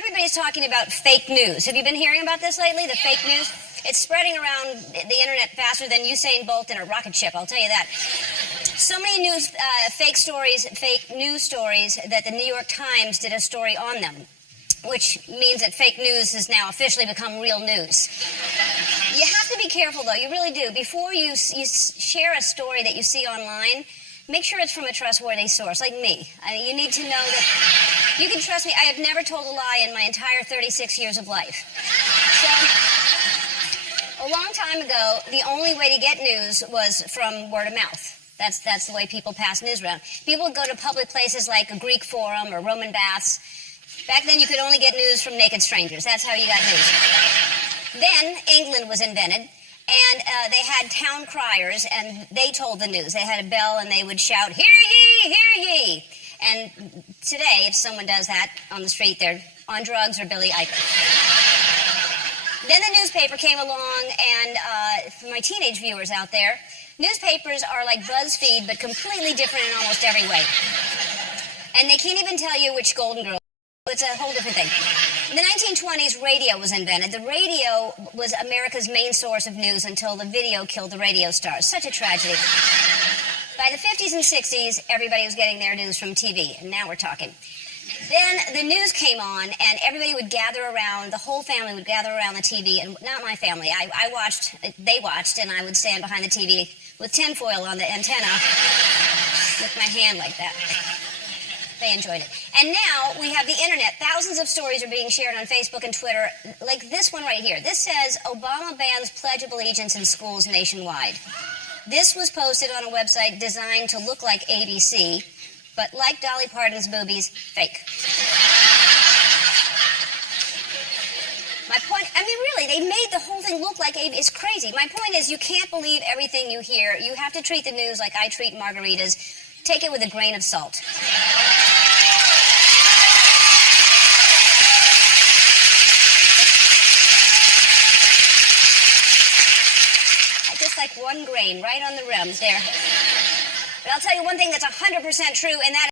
everybody's talking about fake news. Have you been hearing about this lately, the fake news? It's spreading around the internet faster than Usain Bolt in a rocket ship, I'll tell you that. So many fake news stories that the New York Times did a story on them, which means that fake news has now officially become real news. You have to be careful, though, you really do. Before you share a story that you see online, make sure it's from a trustworthy source, like me. You need to know that you can trust me. I have never told a lie in my entire 36 years of life. So, a long time ago, the only way to get news was from word of mouth. That's the way people pass news around. People would go to public places like a Greek forum or Roman baths. Back then, you could only get news from naked strangers. That's how you got news. Then, England was invented. And they had town criers, and they told the news. They had a bell, and they would shout, "Hear ye, hear ye!" And today, if someone does that on the street, they're on drugs or Billy Eichner. Then the newspaper came along, and for my teenage viewers out there, newspapers are like BuzzFeed, but completely different in almost every way. And they can't even tell you which Golden Girl. It's a whole different thing. In the 1920s, radio was invented. The radio was America's main source of news until the video killed the radio stars. Such a tragedy. By the 50s and 60s, everybody was getting their news from TV, and now we're talking. Then the news came on, and everybody would gather around, the whole family would gather around the TV, and not my family. They watched, and I would stand behind the TV with tinfoil on the antenna with my hand like that. They enjoyed it. And now we have the internet. Thousands of stories are being shared on Facebook and Twitter, like this one right here. This says, Obama bans Pledge of Allegiance in schools nationwide. This was posted on a website designed to look like ABC, but like Dolly Parton's boobies, fake. My point, I mean, really, they made the whole thing look like ABC. It's crazy. My point is, you can't believe everything you hear. You have to treat the news like I treat margaritas. Take it with a grain of salt. Just like one grain right on the rim there. But I'll tell you one thing that's 100% true, and that